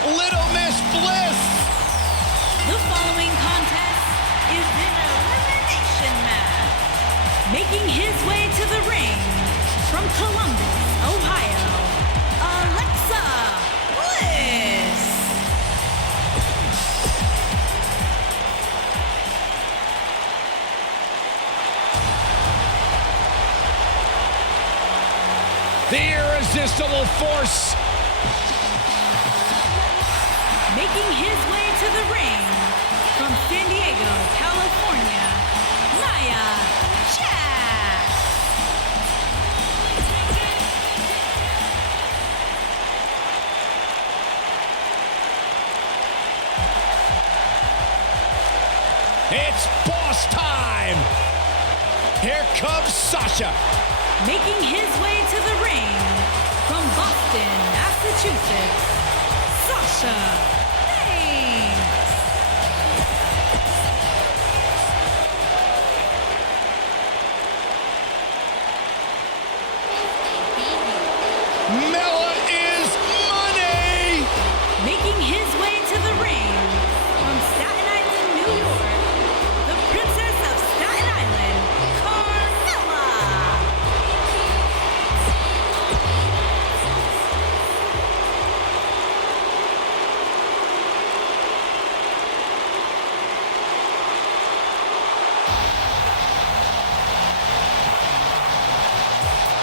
Little Miss Bliss. The following contest is an elimination match. Making his way to the ring from Columbus, Ohio, Alexa Bliss. The irresistible force. Making his way to the ring from San Diego, California, Nia Jax. It's boss time. Here comes Sasha. Making his way to the ring from Boston, Massachusetts, Sasha Banks. Mella is money. Making his way to the ring from Staten Island, New York, the Princess of Staten Island, Carmella.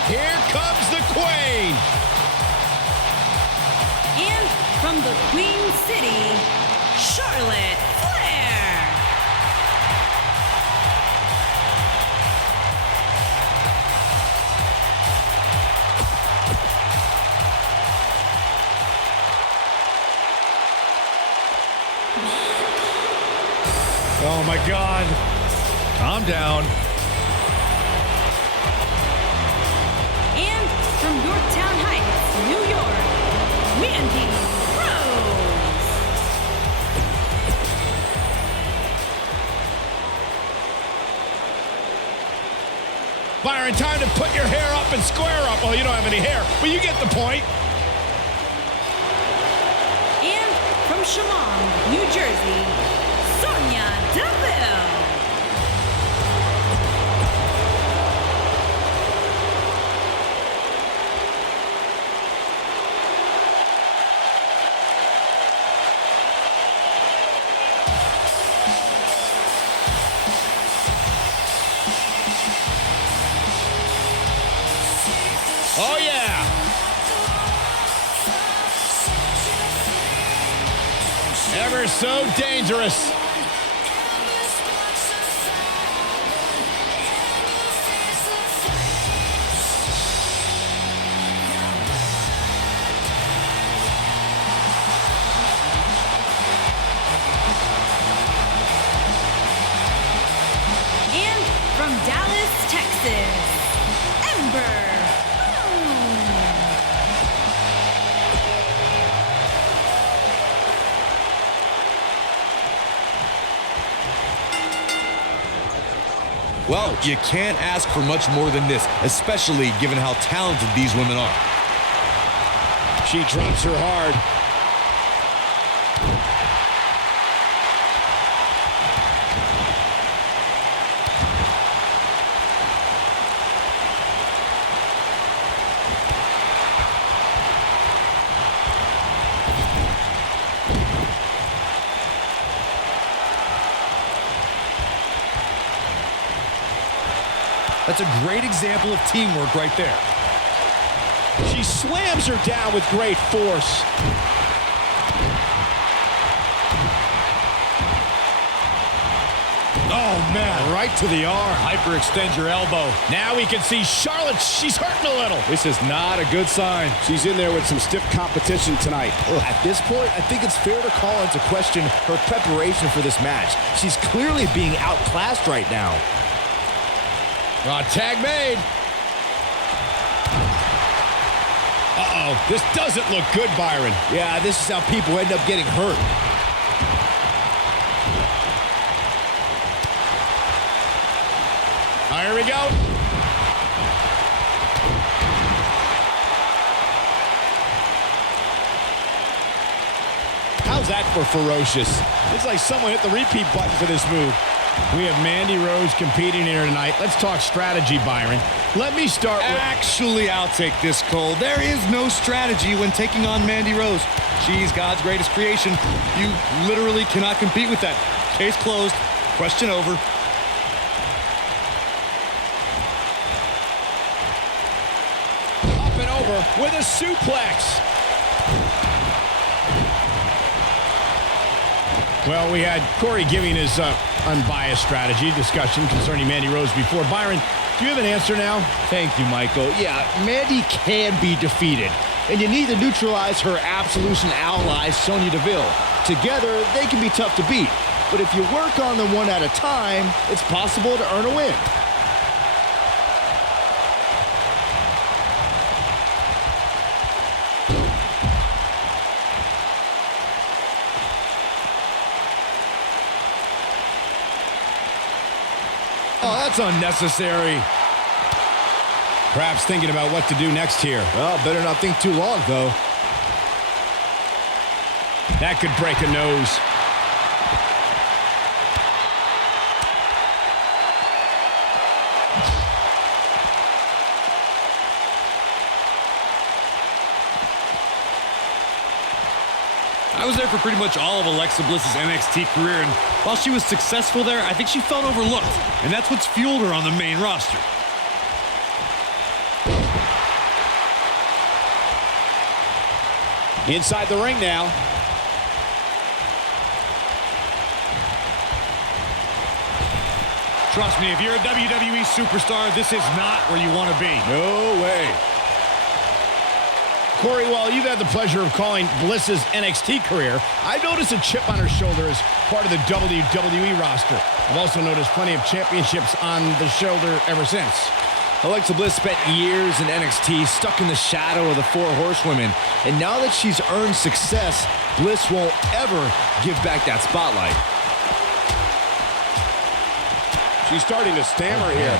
Here comes the Queen. And from the Queen City, Charlotte Flair. Oh my God. Calm down. And from Yorktown Heights, New York, Mandy Rose. Byron, time to put your hair up and square up. Well, you don't have any hair, but you get the point. And from Chemung, New Jersey, Sonya Deville. Oh, yeah. Ever so dangerous. And from Dallas, Texas, Ember Moon. Well, you can't ask for much more than this, especially given how talented these women are. She drops her hard. That's a great example of teamwork right there. She slams her down with great force. Oh, man, right to the arm. Hyperextend your elbow. Now we can see Charlotte. She's hurting a little. This is not a good sign. She's in there with some stiff competition tonight. At this point, I think it's fair to call into question her preparation for this match. She's clearly being outclassed right now. Tag made. Uh-oh, this doesn't look good, Byron. Yeah, this is how people end up getting hurt. Here we go. How's that for ferocious? It's like someone hit the repeat button for this move. We have Mandy Rose competing here tonight. Let's talk strategy, Byron. Let me start with... Actually, I'll take this, Cole. There is no strategy when taking on Mandy Rose. She's God's greatest creation. You literally cannot compete with that. Case closed. Question over. Up and over with a suplex. Well, we had Corey giving his unbiased strategy discussion concerning Mandy Rose before. Byron, do you have an answer now? Thank you, Michael. Yeah, Mandy can be defeated, and you need to neutralize her Absolution ally, Sonya Deville. Together, they can be tough to beat, but if you work on them one at a time, it's possible to earn a win. Oh, that's unnecessary. Perhaps thinking about what to do next here. Well, better not think too long, though. That could break a nose. I was there for pretty much all of Alexa Bliss's NXT career, and while she was successful there, I think she felt overlooked, and that's what's fueled her on the main roster. Inside the ring now. Trust me, if you're a WWE superstar, this is not where you want to be. No way. Corey, while you've had the pleasure of calling Bliss's NXT career, I've noticed a chip on her shoulder as part of the WWE roster. I've also noticed plenty of championships on the shoulder ever since. Alexa Bliss spent years in NXT, stuck in the shadow of the Four Horsewomen, and now that she's earned success, Bliss won't ever give back that spotlight. She's starting to stammer here.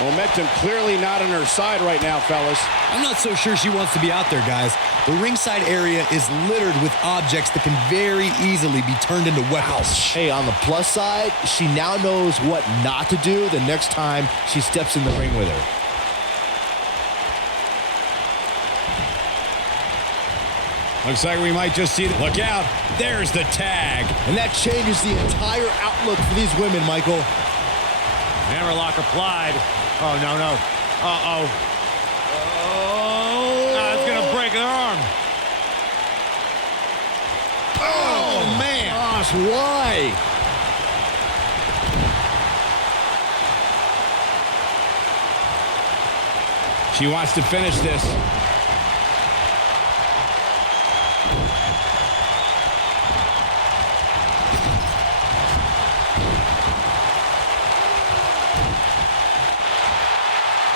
Momentum clearly not on her side right now, fellas. I'm not so sure she wants to be out there, guys. The ringside area is littered with objects that can very easily be turned into weapons. Hey, on the plus side, she now knows what not to do the next time she steps in the ring with her. Looks like we might just see the... Look out. There's the tag. And that changes the entire outlook for these women, Michael. Hammerlock applied. Oh, no, no. Uh-oh. Oh. It's going to break her arm. Oh, man. Gosh, why? She wants to finish this.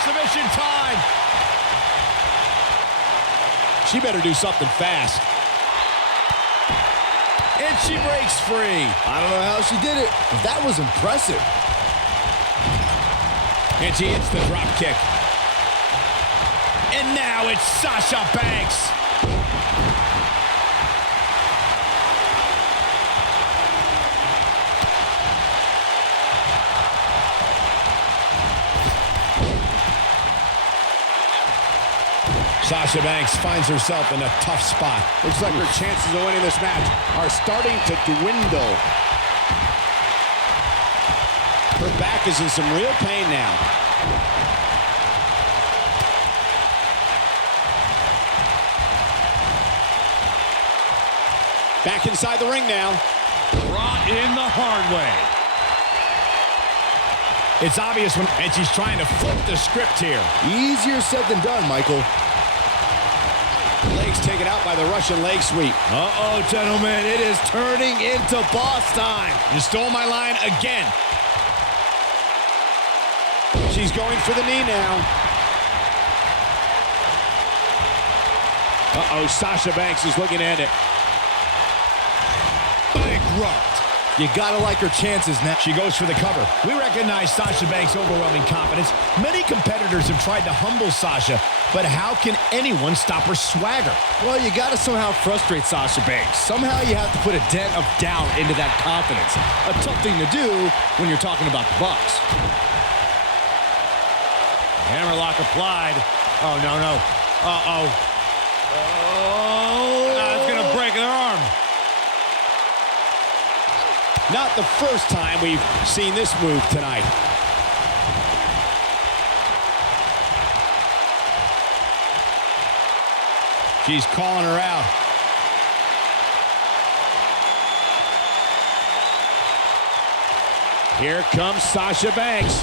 Submission time. She better do something fast. And she breaks free. I don't know how she did it, but that was impressive. And she hits the drop kick. And now it's Sasha Banks. Sasha Banks finds herself in a tough spot. Looks like her chances of winning this match are starting to dwindle. Her back is in some real pain now. Back inside the ring now. Brought in the hard way. It's obvious when, and she's trying to flip the script here. Easier said than done, Michael. Legs taken out by the Russian leg sweep. Uh-oh, gentlemen, it is turning into boss time. You stole my line again. She's going for the knee now. Uh-oh, Sasha Banks is looking at it. Bankrupt. You gotta like her chances now. She goes for the cover. We recognize Sasha Banks' overwhelming confidence. Many competitors have tried to humble Sasha, but how can anyone stop her swagger? Well, you gotta somehow frustrate Sasha Banks. Somehow you have to put a dent of doubt into that confidence. A tough thing to do when you're talking about the Bucks. Hammerlock applied. Oh, no, no. Uh-oh. It's going to break her arm. Not the first time we've seen this move tonight. She's calling her out. Here comes Sasha Banks.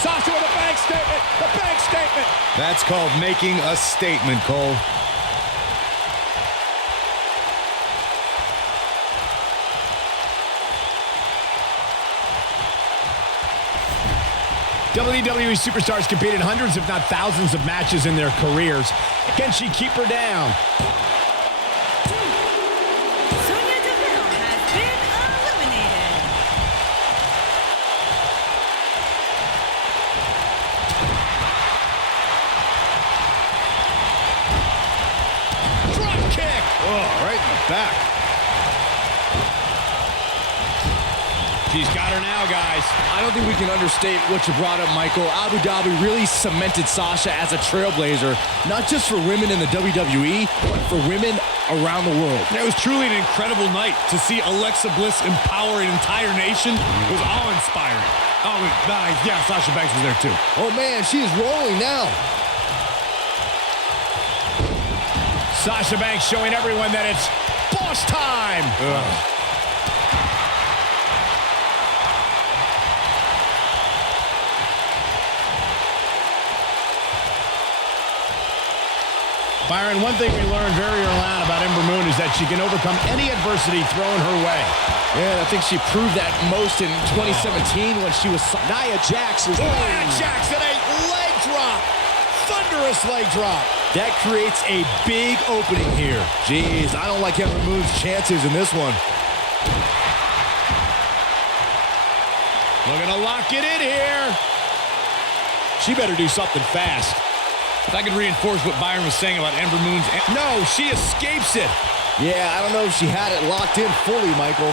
Sasha with a bank statement. The bank statement. That's called making a statement, Cole. WWE superstars competed in hundreds, if not thousands, of matches in their careers. Can she keep her down? Sonya Deville has been eliminated. Drop kick! Oh, right in the back. She's got her now, guys. I don't think we can understate what you brought up, Michael. Abu Dhabi really cemented Sasha as a trailblazer, not just for women in the WWE, but for women around the world. It was truly an incredible night. To see Alexa Bliss empower an entire nation was awe-inspiring. Oh, nice. Yeah, Sasha Banks was there too. Oh, man, she is rolling now. Sasha Banks showing everyone that it's boss time. Byron, one thing we learned very early on about Ember Moon is that she can overcome any adversity thrown her way. Yeah, I think she proved that most in 2017 when she was... Nia Jax is... Nia Jax and a leg drop. Thunderous leg drop. That creates a big opening here. Jeez, I don't like Ember Moon's chances in this one. Looking to lock it in here. She better do something fast. If I could reinforce what Byron was saying about Ember Moon's... No, she escapes it. Yeah, I don't know if she had it locked in fully, Michael.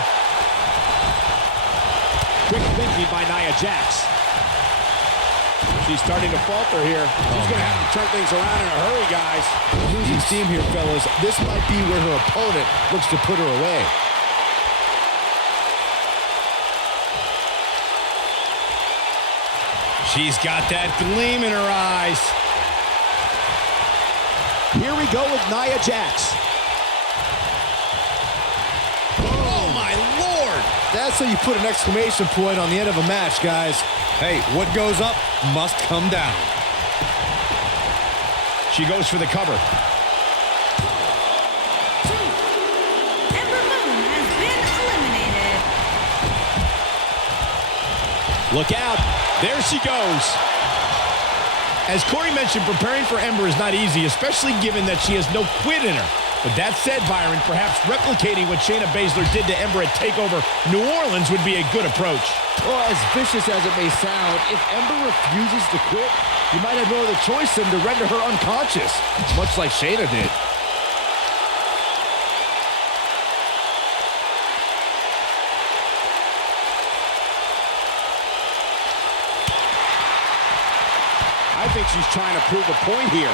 Quick thinking by Nia Jax. She's starting to falter here. She's going to have to turn things around in a hurry, guys. Losing steam here, fellas. This might be where her opponent looks to put her away. She's got that gleam in her eyes. Here we go with Nia Jax. Oh, my Lord. That's how you put an exclamation point on the end of a match, guys. Hey, what goes up must come down. She goes for the cover. Ember Moon has been eliminated. Look out. There she goes. As Corey mentioned, preparing for Ember is not easy, especially given that she has no quit in her. But that said, Byron, perhaps replicating what Shayna Baszler did to Ember at TakeOver New Orleans would be a good approach. Well, as vicious as it may sound, if Ember refuses to quit, you might have no other choice than to render her unconscious, much like Shayna did. I think she's trying to prove a point here.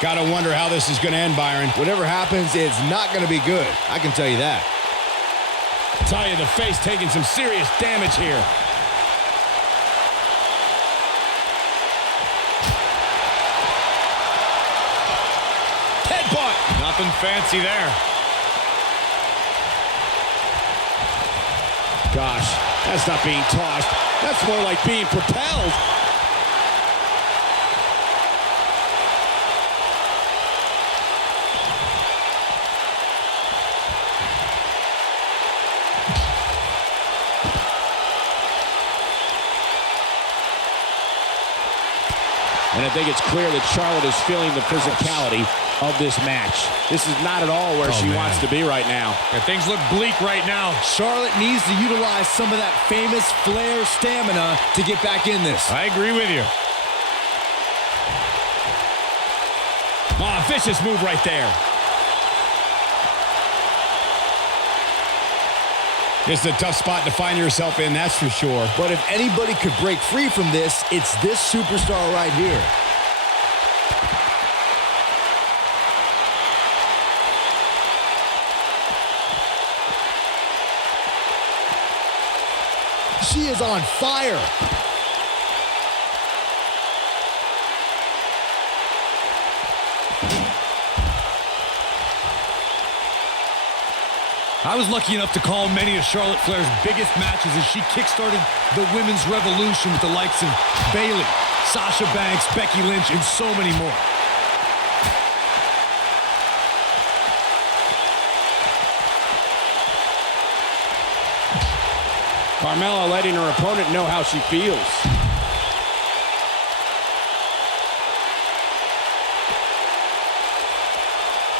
Gotta wonder how this is gonna end, Byron. Whatever happens, it's not going to be good. I can tell you that. Tell you, the face taking some serious damage here. Headbutt. Nothing fancy there. Gosh, that's not being tossed. That's more like being propelled. And I think it's clear that Charlotte is feeling the physicality of this match. This is not at all where she wants to be right now. Yeah, things look bleak right now. Charlotte needs to utilize some of that famous Flair stamina to get back in this. I agree with you. Oh, vicious move right there. It's a tough spot to find yourself in, that's for sure. But if anybody could break free from this, it's this superstar right here. She is on fire. I was lucky enough to call many of Charlotte Flair's biggest matches as she kickstarted the women's revolution with the likes of Bayley, Sasha Banks, Becky Lynch, and so many more. Carmella letting her opponent know how she feels.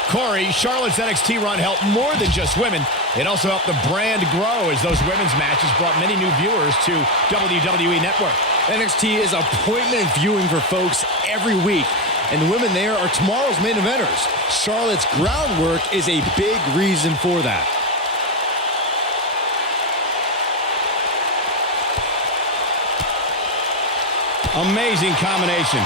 Corey, Charlotte's NXT run helped more than just women. It also helped the brand grow as those women's matches brought many new viewers to WWE Network. NXT is appointment viewing for folks every week, and the women there are tomorrow's main eventers. Charlotte's groundwork is a big reason for that. Amazing combination.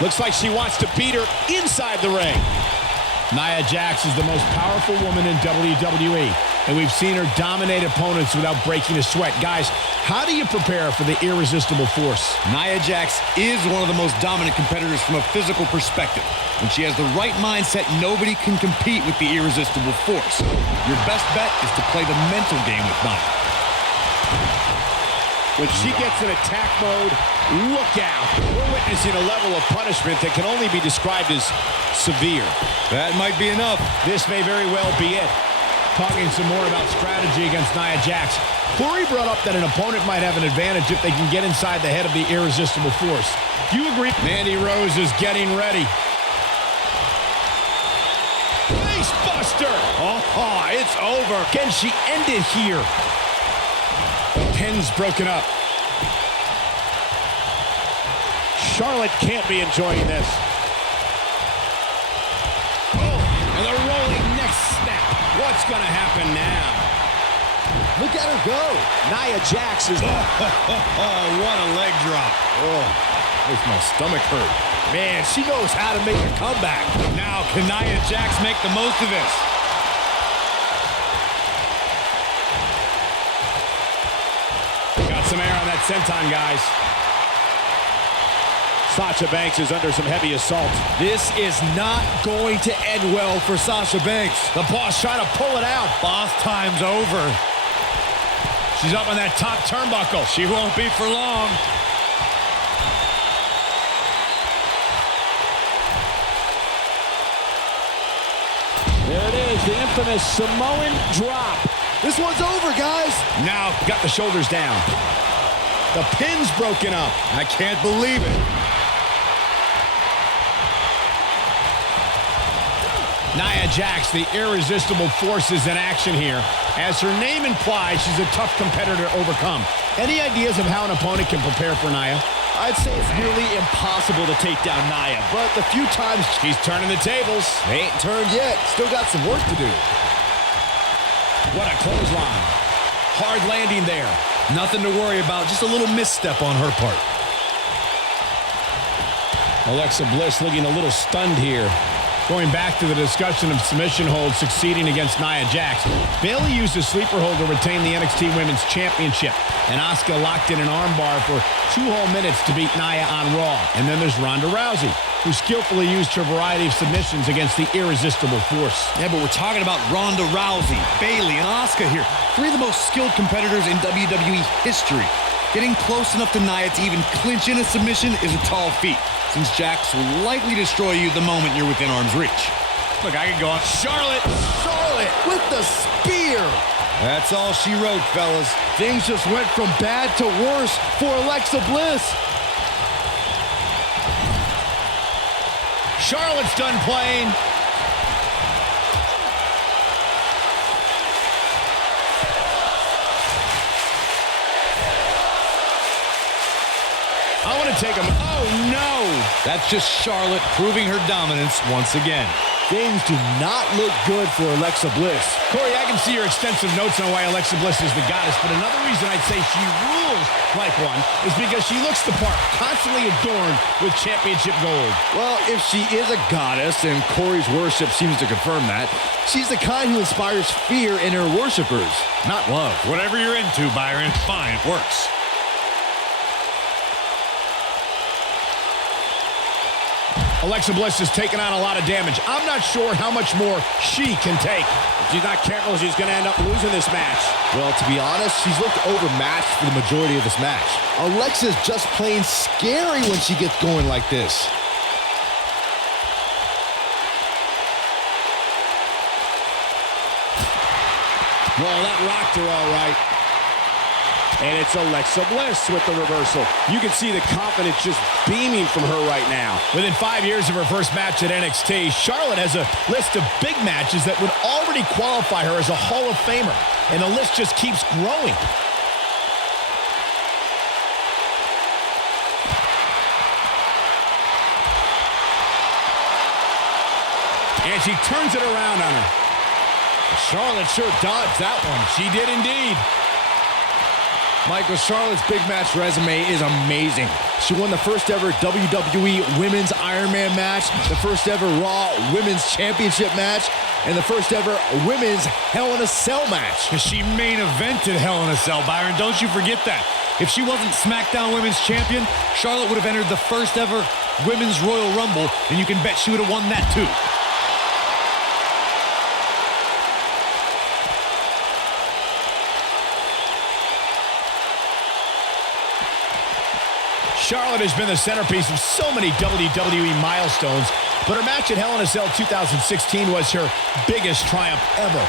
Looks like she wants to beat her inside the ring. Nia Jax is the most powerful woman in WWE, and we've seen her dominate opponents without breaking a sweat. Guys, how do you prepare for the irresistible force? Nia Jax is one of the most dominant competitors from a physical perspective. When she has the right mindset, nobody can compete with the irresistible force. Your best bet is to play the mental game with Nia. When she gets in attack mode, look out. We're witnessing a level of punishment that can only be described as severe. That might be enough. This may very well be it. Talking some more about strategy against Nia Jax. Corey brought up that an opponent might have an advantage if they can get inside the head of the irresistible force. Do you agree? Mandy Rose is getting ready. Face buster! Oh, it's over. Can she end it here? Pin's broken up. Charlotte can't be enjoying this. Oh, and the rolling neck snap. What's going to happen now? Look at her go. Nia Jax is... What a leg drop. Oh, makes my stomach hurt. Man, she knows how to make a comeback. Now, can Nia Jax make the most of this? Got some air on that senton, guys. Sasha Banks is under some heavy assault. This is not going to end well for Sasha Banks. The boss trying to pull it out. Boss time's over. She's up on that top turnbuckle. She won't be for long. There it is, the infamous Samoan drop. This one's over, guys. Now got the shoulders down. The pin's broken up. I can't believe it. Nia Jax, the irresistible force, is in action here. As her name implies, she's a tough competitor to overcome. Any ideas of how an opponent can prepare for Nia? I'd say it's nearly impossible to take down Nia, but the few times She's turning the tables. they ain't turned yet. Still got some work to do. What a clothesline. Hard landing there. Nothing to worry about, just a little misstep on her part. Alexa Bliss looking a little stunned here. Going back to the discussion of submission holds succeeding against Nia Jax. Bayley used a sleeper hold to retain the NXT Women's Championship. And Asuka locked in an armbar for 2 whole minutes to beat Nia on Raw. And then there's Ronda Rousey, who skillfully used her variety of submissions against the irresistible force. Yeah, but we're talking about Ronda Rousey, Bayley, and Asuka here. 3 of the most skilled competitors in WWE history. Getting close enough to Nia to even clinch in a submission is a tall feat, since Jax will likely destroy you the moment you're within arm's reach. Look, I could go on. Charlotte Charlotte with the spear. That's all she wrote, fellas. Things just went from bad to worse for Alexa Bliss. Charlotte's done playing. I want to take him. Oh, no. That's just Charlotte proving her dominance once again. Things do not look good for Alexa Bliss. Corey, I can see your extensive notes on why Alexa Bliss is the goddess, but another reason I'd say she rules like one is because she looks the part, constantly adorned with championship gold. Well, if she is a goddess, and Corey's worship seems to confirm that, she's the kind who inspires fear in her worshipers, not love. Whatever you're into, Byron, fine, it works. Alexa Bliss has taken on a lot of damage. I'm not sure how much more she can take. If she's not careful, she's going to end up losing this match. Well, to be honest, she's looked overmatched for the majority of this match. Alexa's just plain scary when she gets going like this. Well, that rocked her all right. And it's Alexa Bliss with the reversal. You can see the confidence just beaming from her right now. Within 5 years of her first match at NXT, Charlotte has a list of big matches that would already qualify her as a Hall of Famer. And the list just keeps growing. And she turns it around on her. Charlotte sure dodged that one. She did indeed. Michael, Charlotte's big match resume is amazing. She won the first ever WWE Women's Iron Man match, the first ever Raw Women's Championship match, and the first ever Women's Hell in a Cell match. She main evented Hell in a Cell, Byron. Don't you forget that. If she wasn't Smackdown Women's Champion, Charlotte would have entered the first ever Women's Royal Rumble, and you can bet she would have won that too. Charlotte has been the centerpiece of so many WWE milestones, but her match at Hell in a Cell 2016 was her biggest triumph ever.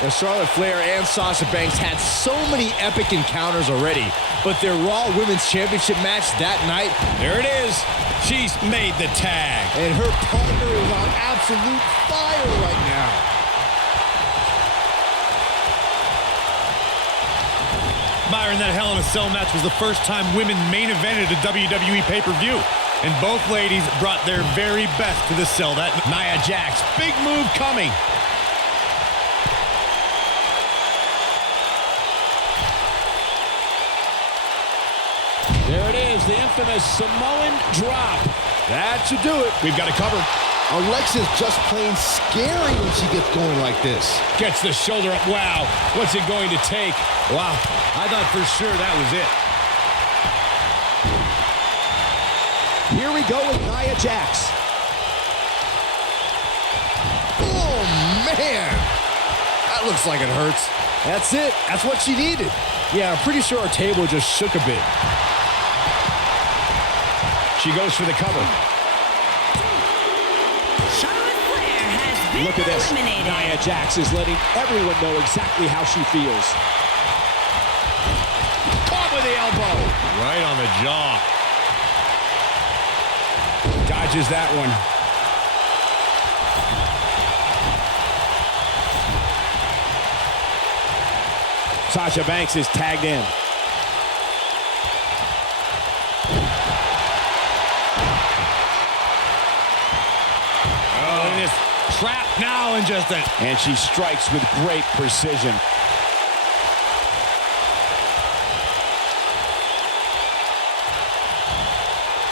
Well, Charlotte Flair and Sasha Banks had so many epic encounters already, but their Raw Women's Championship match that night, there it is. She's made the tag. And her partner is on absolute fire right now. Byron, that Hell in a Cell match was the first time women main evented a WWE pay-per-view. And both ladies brought their very best to the cell that Nia Jax, big move coming. There it is, the infamous Samoan drop. That should do it. We've got to cover. Alexa's just plain scary when she gets going like this. Gets the shoulder up. Wow. What's it going to take? wow, I thought for sure that was it. Here we go with Nia Jax. Oh, man. That looks like it hurts. That's it. That's what she needed. Yeah, I'm pretty sure our table just shook a bit. She goes for the cover. Charlotte Flair has been Look at this. eliminated. Nia Jax is letting everyone know exactly how she feels. Caught with the elbow. Right on the jaw. Dodges that one. Sasha Banks is tagged in. Oh, and it's trapped now and just a... And she strikes with great precision.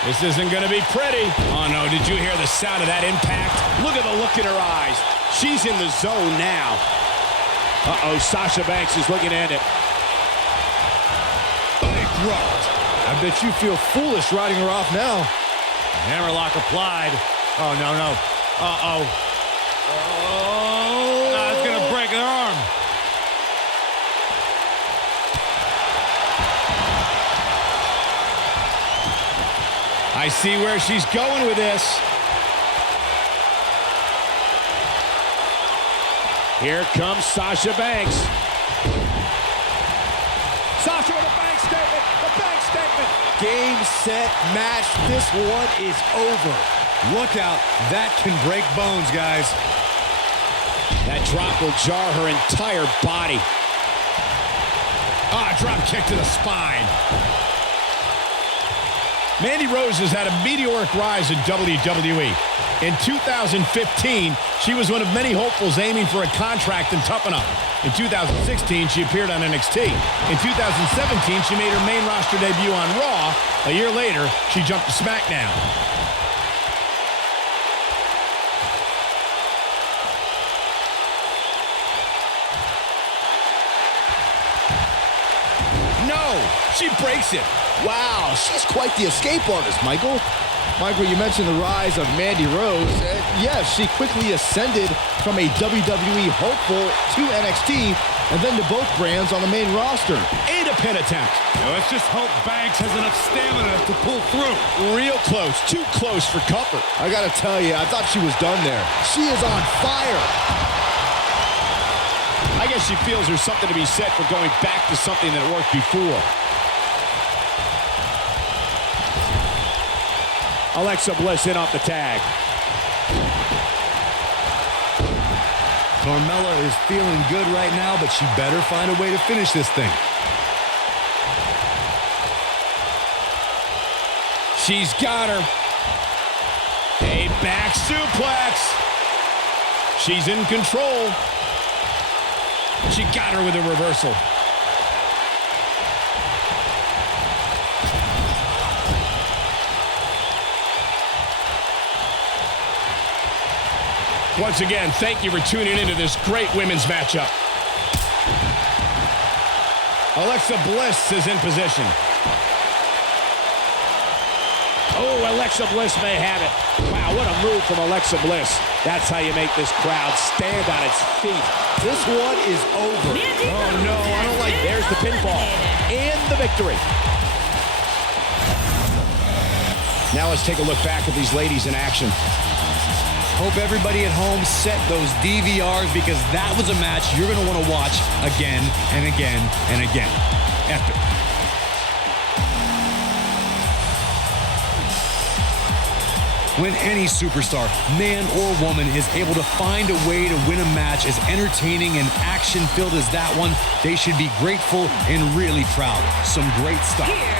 This isn't going to be pretty. Oh, no. Did you hear the sound of that impact? Look at the look in her eyes. She's in the zone now. Uh-oh, Sasha Banks is looking at it. Bankrupt. I bet you feel foolish riding her off now. Hammerlock applied. Oh, no, no. Uh-oh. Oh. It's going to break her arm. I see where she's going with this. Here comes Sasha Banks. Game, set, match. This one is over. Look out. That can break bones, guys. That drop will jar her entire body. Drop kick to the spine. Mandy Rose has had a meteoric rise in WWE. In 2015, she was one of many hopefuls aiming for a contract in Tough Enough. In 2016, she appeared on NXT. In 2017, she made her main roster debut on Raw. A year later, she jumped to Smackdown. No, she breaks it. Wow, she's quite the escape artist, Michael. Michael, you mentioned the rise of Mandy Rose. Yes, she quickly ascended from a WWE hopeful to NXT and then to both brands on the main roster. And a pin attempt. Now let's just hope Banks has enough stamina to pull through. Real close, too close for comfort. I gotta tell you, I thought she was done there. She is on fire. I guess she feels there's something to be said for going back to something that worked before. Alexa Bliss in off the tag. Carmella is feeling good right now, but she better find a way to finish this thing. She's got her. A back suplex. She's in control. She got her with a reversal. Once again, thank you for tuning into this great women's matchup. Alexa Bliss is in position. Oh, Alexa Bliss may have it. Wow, what a move from Alexa Bliss. That's how you make this crowd stand on its feet. This one is over. Oh, no, I don't like. There's the pinfall and the victory. Now let's take a look back at these ladies in action. Hope everybody at home set those DVRs because that was a match you're going to want to watch again and again and again. Epic. When any superstar, man or woman, is able to find a way to win a match as entertaining and action-filled as that one, they should be grateful and really proud. Some great stuff. Here